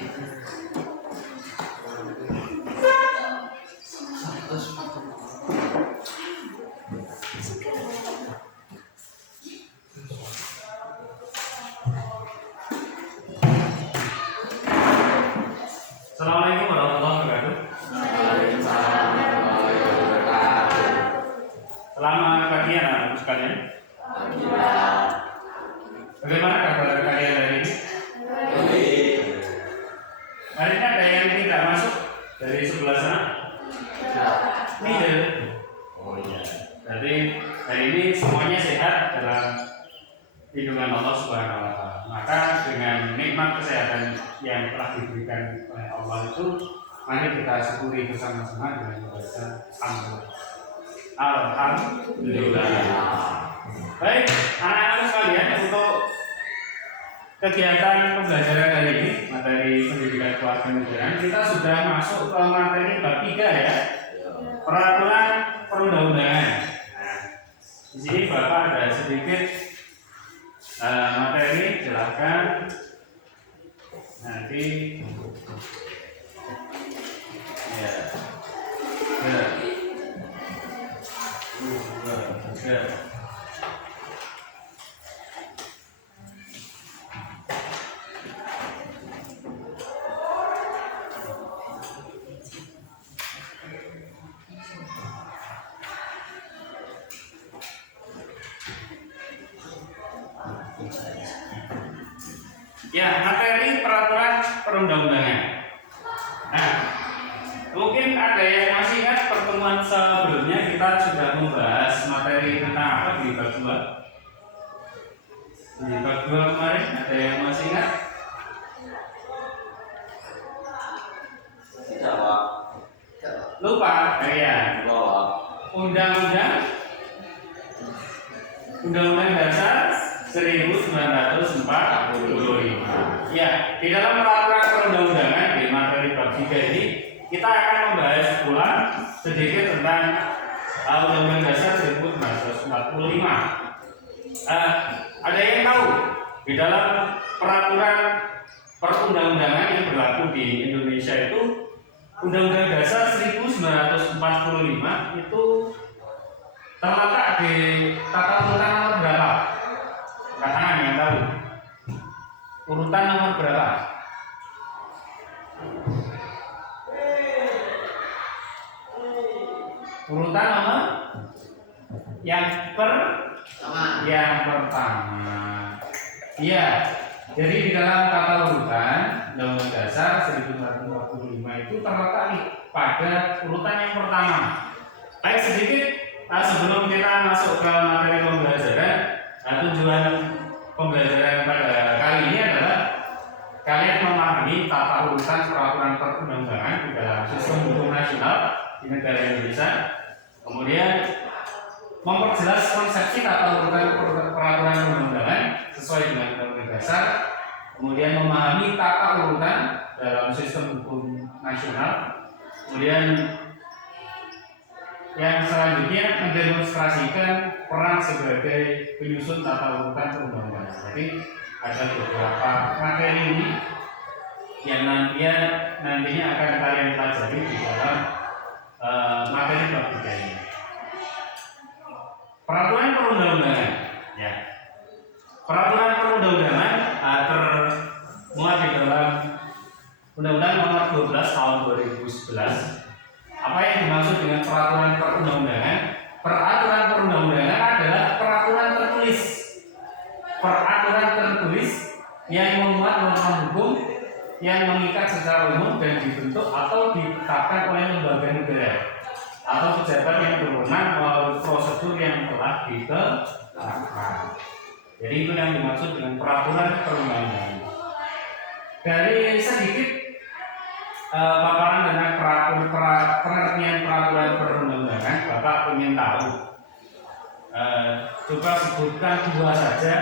Assalamualaikum warahmatullahi wabarakatuh. Selamat pagi anak-anak sekalian. Bagaimana kabar kalian hari ini? Hari ini ada yang tidak masuk dari sebelah sana? Tidak. Oh iya. Berarti hari ini semuanya sehat dalam lindungan Allah Subhanahu wa Ta'ala. Maka dengan nikmat kesehatan yang telah diberikan oleh Allah itu, mari kita syukuri bersama-sama dengan membaca Alhamdulillah. Baik, anak-anak sekalian, untuk kegiatan pembelajaran hari ini, materi pendidikan kewarganegaraan, kita sudah masuk ke materi bab 3 ya. Peraturan perundang-undangan. Nah, di sini Bapak ada sedikit materi, silahkan nanti ya. Ya, materi peraturan perundang-undangan. Nah, mungkin ada yang masih ingat pertemuan sebelumnya kita sudah membahas materi tentang apa di bab 2? Di bab 2 kemarin ada yang masih ingat? Tidak, Pak. Lupa? Ya. Undang-Undang Dasar 1945. Ya, di dalam peraturan perundang-undangan di materi bab 3 ini kita akan membahas ulang sedikit tentang Undang-Undang Dasar 1945. Ada yang tahu di dalam peraturan perundang-undangan yang berlaku di Indonesia itu Undang-Undang Dasar 1945 itu terletak di tata urutan nomor berapa? Katakan yang tahu. Urutan nomor berapa? Urutan nomor yang pertama. Iya. Jadi di dalam tata urutan Undang-Undang Dasar 1945 itu terletak pada urutan yang pertama. Baik, sedikit sebelum kita masuk ke materi pembelajaran, tujuan pembelajaran pada kali ini adalah kalian memahami tata urutan peraturan perundang-undangan di dalam sistem hukum nasional di negara Indonesia. Kemudian memperjelas konsepsi tata urutan peraturan perundang-undangan sesuai dengan Undang-Undang Dasar. Kemudian memahami tata urutan dalam sistem hukum nasional. Kemudian yang selanjutnya mendemonstrasikan peran sebagai penyusun tata urutan perundang-undangan. Jadi ada beberapa materi ini yang nantinya akan kalian pelajari di dalam materi bab 3 ini. Peraturan perundang-undangan, ya. Peraturan perundang-undangan termuat di dalam Undang-Undang Nomor 12 Tahun 2011. Apa yang dimaksud dengan peraturan perundang-undangan? Peraturan perundang-undangan adalah peraturan tertulis. Peraturan tertulis yang memuat norma hukum yang mengikat secara umum dan dibentuk atau ditetapkan oleh lembaga negara atau pejabat yang berwenang melalui prosedur yang telah ditetapkan. Jadi itu yang dimaksud dengan peraturan perundang-undangan. Dari sedikit paparan tentang pengertian peraturan perundang-undangan, Bapak ingin tahu. Coba sebutkan 2 saja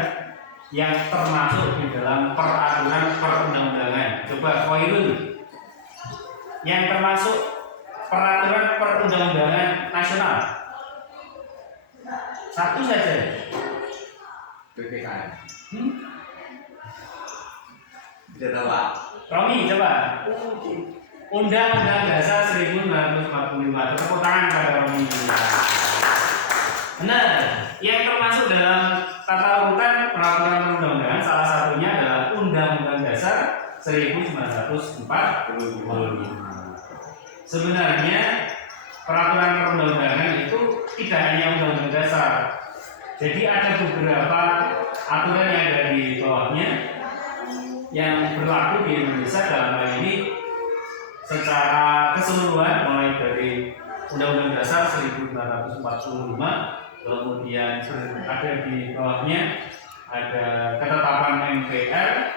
yang termasuk di dalam peraturan perundang-undangan. Coba Khairul, yang termasuk peraturan perundang-undangan nasional. 1 saja. PPKM. Tidak tahu Pak. Romi coba. Undang-Undang Dasar 1945. Tepuk tangan pada Romi. Benar. Yang termasuk dalam tata urutan peraturan perundang-undangan salah satunya adalah Undang-Undang Dasar 1945. Sebenarnya peraturan perundang-undangan itu tidak hanya undang-undang dasar. Jadi ada beberapa aturan yang ada di bawahnya yang berlaku di Indonesia dalam hal ini secara keseluruhan, mulai dari Undang-Undang Dasar 1945, kemudian ada di bawahnya ada ketetapan MPR,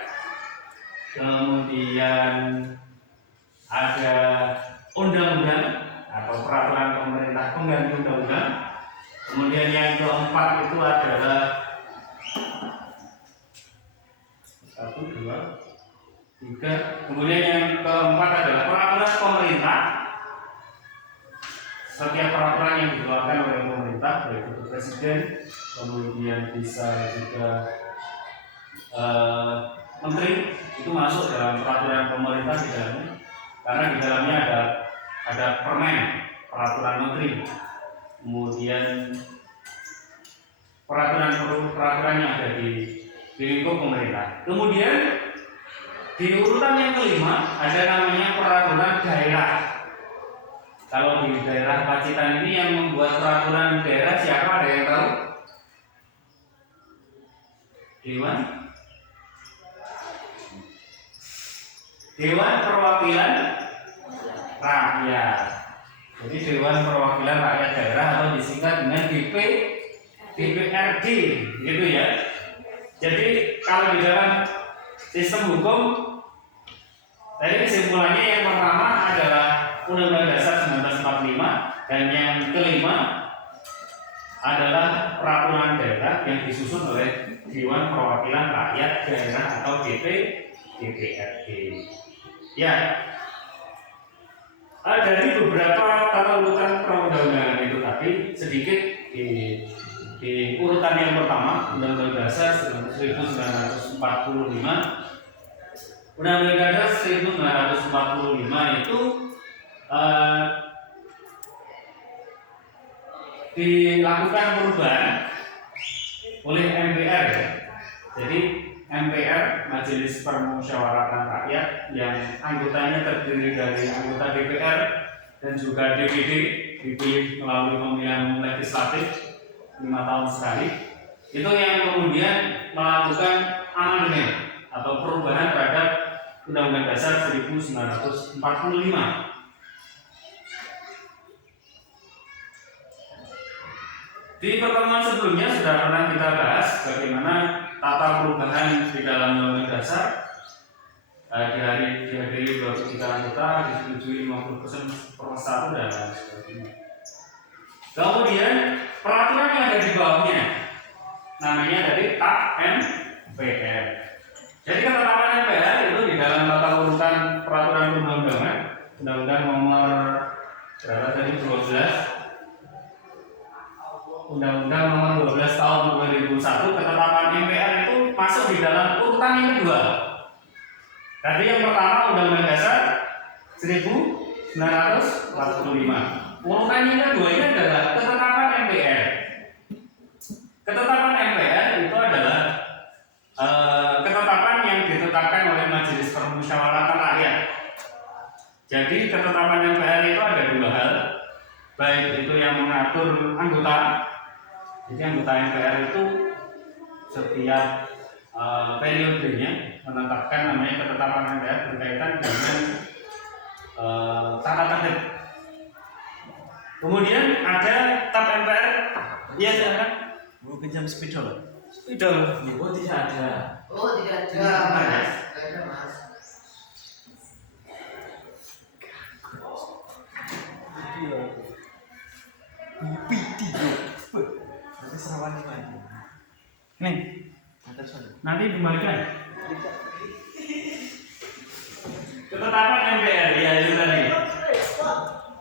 kemudian ada undang-undang atau peraturan pemerintah pengganti undang-undang. Kemudian yang keempat itu adalah 1, 2, 3. Kemudian yang keempat adalah peraturan pemerintah. Setiap peraturan yang dikeluarkan oleh pemerintah, baik itu presiden, kemudian bisa juga menteri, itu masuk dalam peraturan pemerintah di dalamnya. Karena di dalamnya ada permen, peraturan menteri, kemudian peraturan yang ada di lingkup pemerintah. Kemudian di urutan yang kelima ada namanya peraturan daerah. Kalau di daerah Pacitan ini yang membuat peraturan daerah siapa, ada yang tahu? Dewan Perwakilan Rakyat. Jadi Dewan Perwakilan Rakyat Daerah atau disingkat dengan DPRD, gitu ya. Jadi kalau di dalam sistem hukum, tadi kesimpulannya yang pertama adalah Undang-Undang Dasar 1945, dan yang kelima adalah peraturan daerah yang disusun oleh Dewan Perwakilan Rakyat Daerah atau DPRD. Ya, dari beberapa tata urutan perundang-undangan itu tadi, sedikit di urutan yang pertama, Undang-Undang Dasar 1945. Undang-Undang Dasar 1945 itu dilakukan perubahan oleh MPR. Jadi MPR, Majelis Permusyawaratan Rakyat, yang anggotanya terdiri dari anggota DPR dan juga DPD, dipilih melalui pemilihan legislatif 5 tahun sekali, itu yang kemudian melakukan amandemen atau perubahan terhadap Undang-Undang Dasar 1945. Di pertemuan sebelumnya sudah pernah kita bahas bagaimana tata perubahan di dalam Undang-Undang Dasar dihadiri 23 anggota, disetujui 50% per 1 dan lain sebagainya. Kemudian peraturan yang ada di bawahnya namanya dari TAP MPR. Jadi ketetapan MPR itu di dalam tata urutan peraturan perundang-undangan, Undang-Undang nomor berapa tadi, 12, Undang-Undang nomor 12 tahun 2001, ketetapan MPR itu masuk di dalam urutan yang kedua. Tadi yang pertama Undang-Undang Dasar 1945. Urutan yang kedua ini adalah ketetapan MPR. Ketetapan MPR itu adalah ketetapan yang ditetapkan oleh Majelis Permusyawaratan Rakyat. Jadi ketetapan MPR itu ada dua hal, baik itu yang mengatur anggota. Jadi anggota MPR itu setiap periodenya menetapkan namanya ketetapan MPR berkaitan dengan tata tertib. Kemudian ada TAP MPR. Iya, silakan. Mau pinjam spidol? Spidol. Oh, tidak ada. Oh, tidak ada. Tidak ada, Mas. Tidak ada, Mas. Nanti serawan lagi. Nih, nanti kembalikan. Ketetapan MPR ya itu tadi.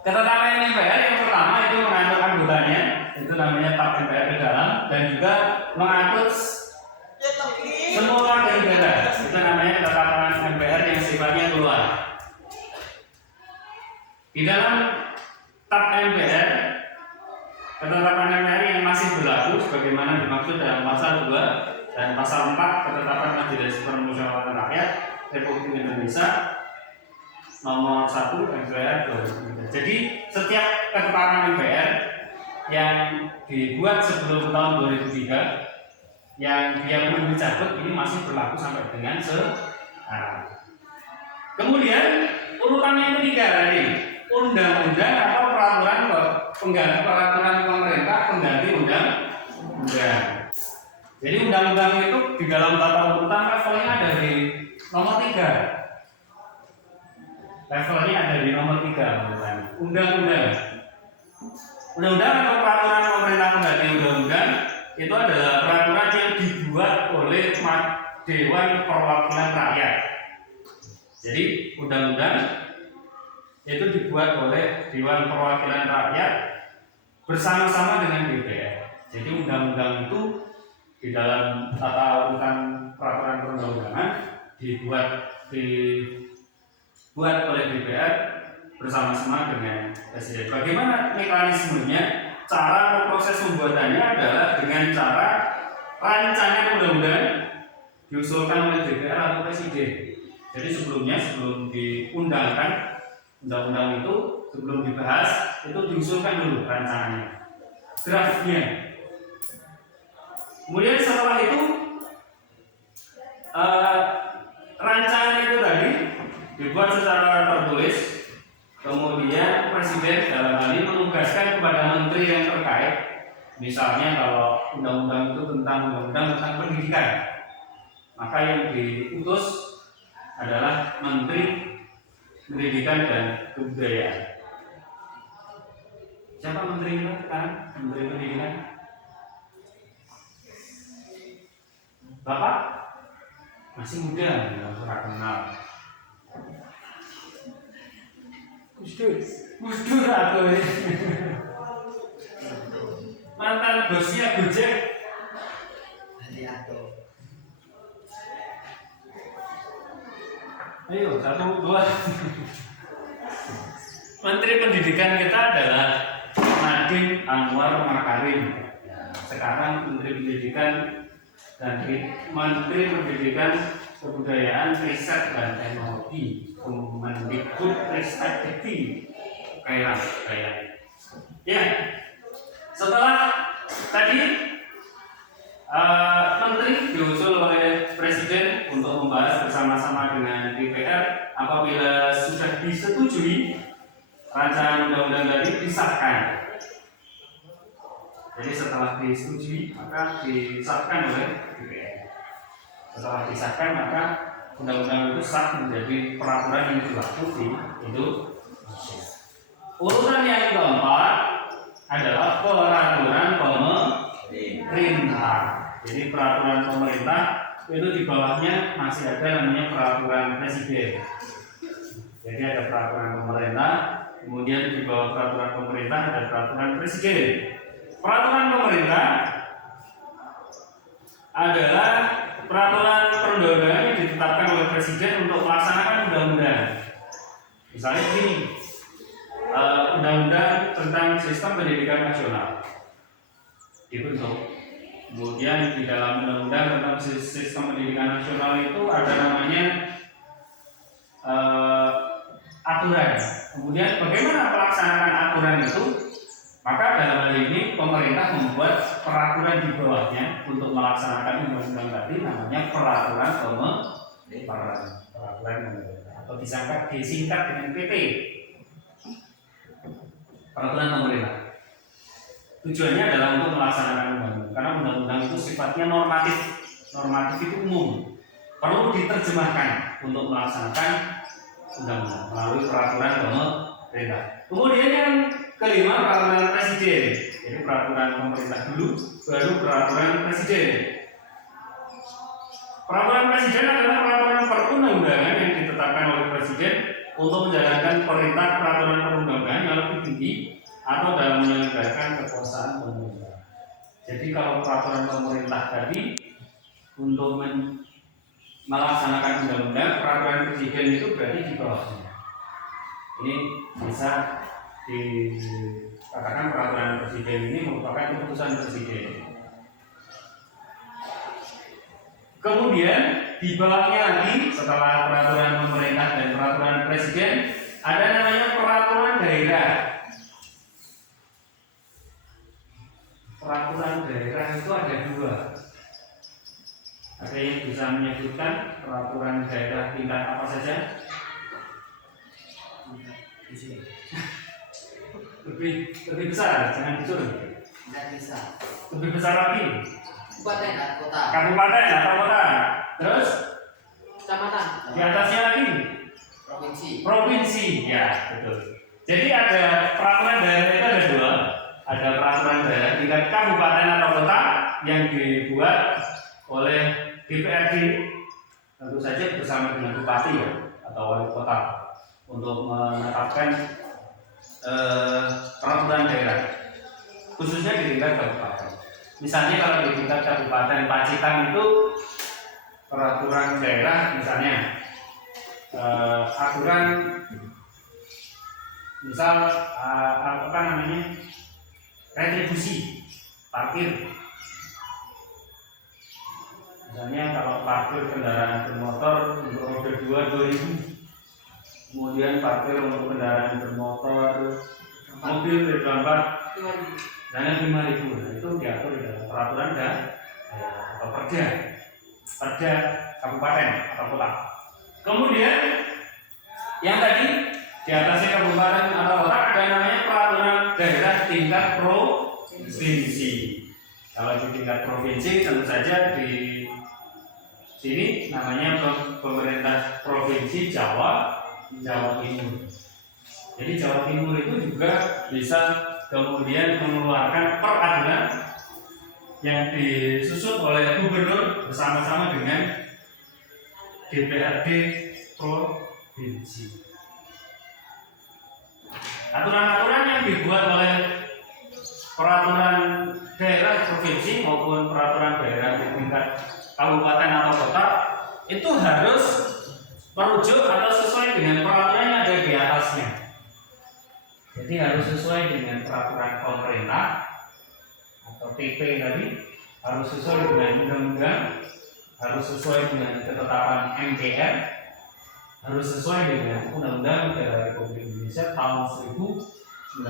Ketetapan MPR yang pertama itu mengatur anggotanya, itu namanya TAP MPR ke dalam, dan juga mengatur semua warga negara, itu namanya ketetapan suratnya keluar. Di dalam TAP MPR, ketetapan MPR yang masih berlaku sebagaimana dimaksud dalam pasal 2 dan pasal 4 ketetapan Majelis Permusyawaratan Rakyat Republik Indonesia nomor 1 MPR 2003. Jadi setiap ketetapan MPR yang dibuat sebelum tahun 2003 yang dia belum dicabut ini masih berlaku sampai dengan sekarang. Kemudian urutannya itu 3 tadi, undang-undang atau peraturan pengganti peraturan pemerintah pengganti undang-undang. Jadi undang-undang itu di dalam tata urutan levelnya ada di nomor 3. Levelnya ada di nomor 3, undang-undang. Undang-undang atau peraturan pemerintah pengganti undang-undang itu adalah peraturan yang dibuat oleh Dewan Perwakilan Rakyat. Jadi undang-undang itu dibuat oleh Dewan Perwakilan Rakyat bersama-sama dengan DPR. Jadi undang-undang itu di dalam tata urutan peraturan perundang-undangan dibuat oleh DPR bersama-sama dengan Presiden. Bagaimana mekanismenya? Cara proses pembuatannya adalah dengan cara rancangan undang-undang diusulkan oleh DPR atau Presiden. Jadi sebelum diundangkan undang-undang itu, sebelum dibahas itu diusulkan dulu rancangannya, draftnya. Kemudian setelah itu rancangan itu tadi dibuat secara tertulis. Kemudian Presiden dalam hal ini menugaskan kepada menteri yang terkait, misalnya kalau undang-undang itu tentang pendidikan, maka yang diutus adalah Menteri Pendidikan dan Kebudayaan. Siapa menteri itu sekarang? Menteri Pendidikan? Bapak? Masih muda, nggak kenal. Gus Dur atau mantan bosnya Gojek. Ayo, 1, 2. Menteri Pendidikan kita adalah Nadiem Anwar Makarim. Sekarang Menteri Pendidikan dan Menteri Pendidikan, Kebudayaan, Riset dan Teknologi, Kemendikbud Ristek Dikti, Kairan. Ya, setelah tadi menteri diusul oleh Presiden untuk membahas bersama-sama dengan DPR. Apabila sudah disetujui, rancangan undang-undang tadi disahkan. Jadi setelah disetujui maka disahkan oleh DPR. Setelah disahkan maka undang-undang itu sah menjadi peraturan yang berlaku di Indonesia. Urutan yang keempat adalah peraturan pemerintah. Jadi peraturan pemerintah itu di bawahnya masih ada namanya peraturan Presiden. Jadi ada peraturan pemerintah, kemudian di bawah peraturan pemerintah ada peraturan Presiden. Peraturan pemerintah adalah peraturan perundang-undangan yang ditetapkan oleh Presiden untuk melaksanakan undang-undang. Misalnya ini undang-undang tentang sistem pendidikan nasional dibentuk. Kemudian di dalam undang-undang tentang sistem pendidikan nasional itu ada namanya aturan. Kemudian bagaimana pelaksanaan aturan itu? Maka dalam hal ini pemerintah membuat peraturan di bawahnya untuk melaksanakan undang-undang tadi, namanya peraturan pemerintah atau disingkat dengan PP, peraturan pemerintah. Tujuannya adalah untuk melaksanakan undang-undang, karena undang-undang itu sifatnya normatif itu umum, perlu diterjemahkan untuk melaksanakan undang-undang melalui peraturan pemerintah. Kemudian yang kelima, peraturan Presiden. Jadi peraturan pemerintah dulu, baru peraturan Presiden. Peraturan Presiden adalah peraturan perundang-undangan yang ditetapkan oleh Presiden untuk menjalankan perintah peraturan perundang-undangan yang lebih tinggi atau dalam menyelenggarakan kekuasaan pemerintah. Jadi kalau peraturan pemerintah tadi untuk melaksanakan undang-undang, peraturan presiden itu berarti di bawahnya. Ini bisa dikatakan peraturan presiden ini merupakan keputusan presiden. Kemudian di bawahnya lagi setelah peraturan pemerintah dan peraturan presiden ada namanya peraturan daerah. Peraturan daerah itu ada dua. Ada yang bisa menyebutkan peraturan daerah tingkat apa saja? Lebih besar, jangan disuruh. Tidak bisa. Lebih besar lagi. Kabupaten dan kota. Kabupaten atau kota. Terus Kecamatan. di atasnya lagi Provinsi. provinsi, ya betul. Jadi ada peraturan daerah itu ada dua. Ada peraturan daerah tingkat kabupaten atau kota yang dibuat oleh DPRD, tentu saja bersama dengan bupati ya atau wali kota untuk menetapkan peraturan daerah khususnya di tingkat kabupaten. Misalnya kalau di tingkat kabupaten Pacitan itu peraturan daerah misalnya aturan misal apa namanya retribusi parkir. Misalnya kalau parkir kendaraan bermotor untuk roda 2 2.000, kemudian parkir untuk kendaraan bermotor mobil roda 4 dana 5.000. Nah, itu diatur di dalam peraturan atau perda kabupaten atau kota. Kemudian yang tadi di atasnya kabupaten atau kota ada namanya peraturan daerah tingkat provinsi. Kalau di tingkat provinsi tentu saja di sini namanya pemerintah provinsi Jawa Timur. Jadi Jawa Timur itu juga bisa kemudian mengeluarkan peraturan yang disusun oleh gubernur bersama-sama dengan DPRD provinsi. Aturan-aturan yang dibuat oleh peraturan daerah provinsi maupun peraturan daerah di tingkat kabupaten atau kota itu harus merujuk atau sesuai dengan peraturan yang ada di atasnya. Jadi harus sesuai dengan peraturan pemerintah atau PP tadi, harus sesuai dengan undang-undang, harus sesuai dengan ketetapan MPR, harus sesuai dengan Undang-Undang Negara Republik Indonesia tahun 1945.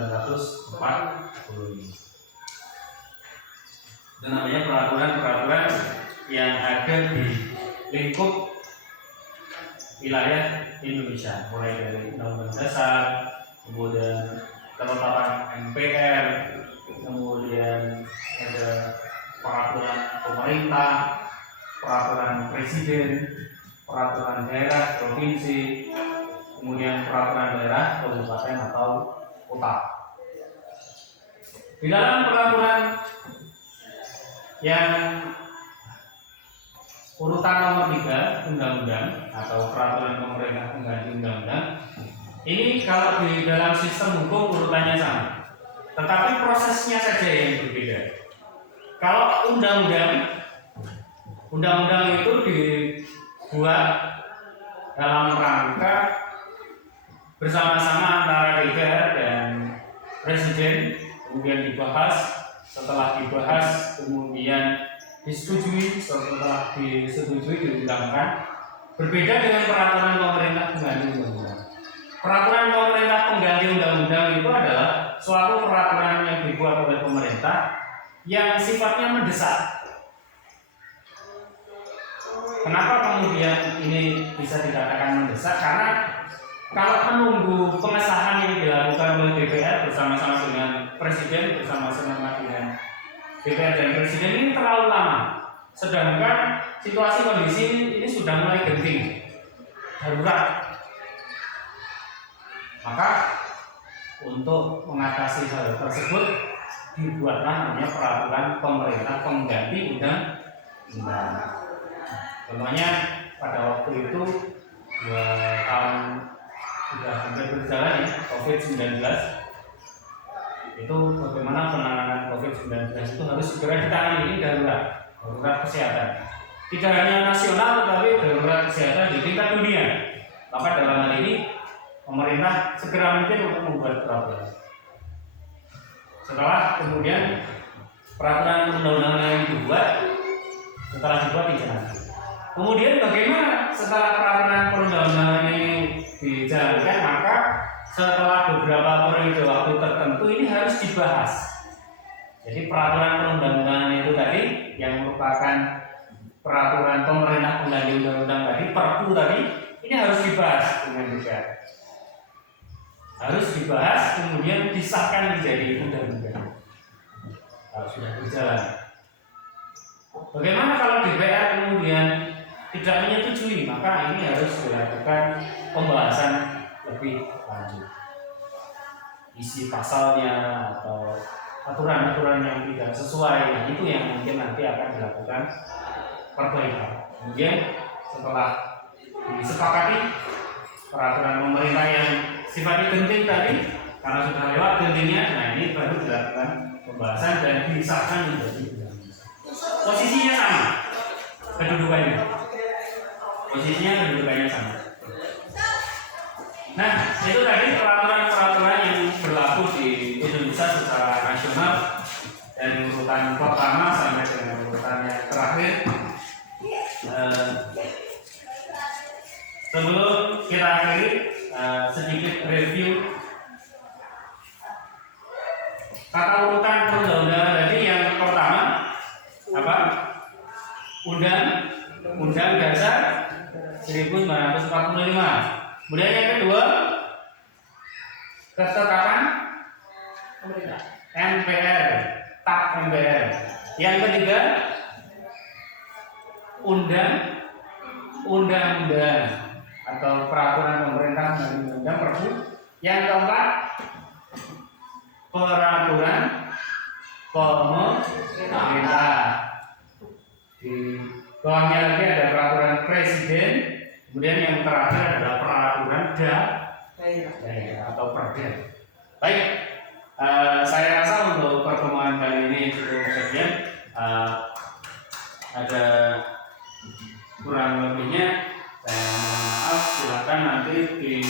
Itu namanya peraturan-peraturan yang ada di lingkup wilayah Indonesia, mulai dari Undang-Undang Dasar, kemudian ketetapan MPR, kemudian ada peraturan pemerintah, peraturan presiden, peraturan daerah provinsi, kemudian peraturan daerah kabupaten atau kota. Di dalam peraturan yang urutan nomor 3 undang-undang atau peraturan pemerintah pengganti undang-undang, ini kalau di dalam sistem hukum urutannya sama, tetapi prosesnya saja yang berbeda. Kalau undang-undang itu dibuat dalam rangka bersama-sama antara DPR dan presiden, kemudian dibahas, setelah dibahas kemudian disetujui, setelah disetujui diundangkan. Berbeda dengan peraturan pemerintah pengganti undang-undang. Peraturan pemerintah pengganti undang-undang itu adalah suatu peraturan yang dibuat oleh pemerintah yang sifatnya mendesak. Kenapa kemudian ini bisa dikatakan mendesak? Karena kalau menunggu pengesahan yang dilakukan oleh DPR bersama-sama dengan presiden, bersama-sama dengan DPR dan presiden ini terlalu lama. Sedangkan situasi kondisi ini sudah mulai genting, darurat. Maka untuk mengatasi hal tersebut dibuatlah namanya peraturan pemerintah pengganti undang-undang. Contohnya pada waktu itu 2 tahun sudah hampir berjalan ya, COVID-19. Itu bagaimana penanganan COVID-19 itu harus segera ditangani, ini darurat kesehatan. tidak hanya nasional tetapi darurat kesehatan di tingkat dunia. Maka dalam hal ini pemerintah segera mungkin untuk membuat peraturan. Setelah kemudian peraturan undang-undangan yang dibuat, setelah dibuat dijalankan. Kemudian bagaimana setelah peraturan perundang-undangan ini dijalankan, maka setelah beberapa periode waktu tertentu ini harus dibahas. Jadi peraturan perundang-undangan itu tadi yang merupakan peraturan pemerintah pengganti undang-undang tadi, Perpu tadi, ini harus dibahas dengan DPR. Harus dibahas kemudian disahkan menjadi undang-undang. Kalau sudah berjalan. Bagaimana kalau DPR kemudian tidak menyetujui, maka ini harus dilakukan pembahasan lebih lanjut. Isi pasalnya atau aturan-aturan yang tidak sesuai, nah itu yang mungkin nanti akan dilakukan perbaikan. Kemudian setelah disepakati peraturan pemerintah yang sifatnya genting tadi, karena sudah lewat gentingnya, nah ini baru dilakukan pembahasan dan disahkan menjadi undang-undang. Posisinya sama, kedudukannya. Posisinya kedudukannya sama. Nah, itu tadi peraturan-peraturan yang berlaku di Indonesia secara nasional dan urutan pertama sampai dengan urutan yang terakhir. Sebelum kita akhiri, sedikit review kata urutan perundang-undangan tadi. Yang pertama apa? Undang Dasar 1945. Kemudian yang kedua, ketetapan MPR, TAP MPR. Yang ketiga, undang-undang atau peraturan pemerintah undang-undang Perpu. Yang keempat, peraturan pemerintah. Di bawahnya lagi ada peraturan presiden. Kemudian yang terakhir adalah peraturan daerah atau perda. Baik, saya rasa untuk pertemuan kali ini cukup sekian. Ada kurang lebihnya saya mohon maaf. Silakan nanti di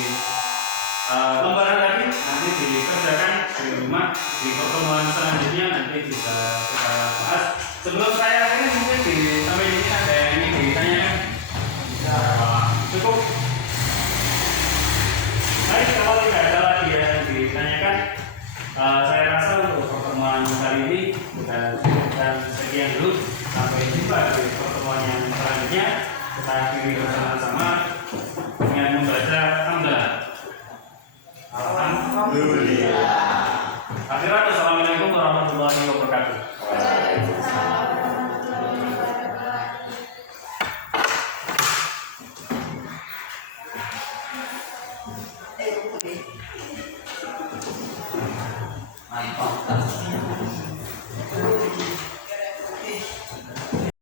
lembaran tadi nanti dikerjakan di rumah. Di pertemuan selanjutnya nanti bisa kita bahas. Sebelum saya akhiri, mungkin sampai ini ada yang ingin ditanyakan. Cukup. Baik, kalau tidak ada lagi yang ditanyakan, saya rasa untuk pertemuan kali ini kita cukupkan sekian dulu. Sampai jumpa di pertemuan yang selanjutnya. Kita akhiri bersama-sama dengan membaca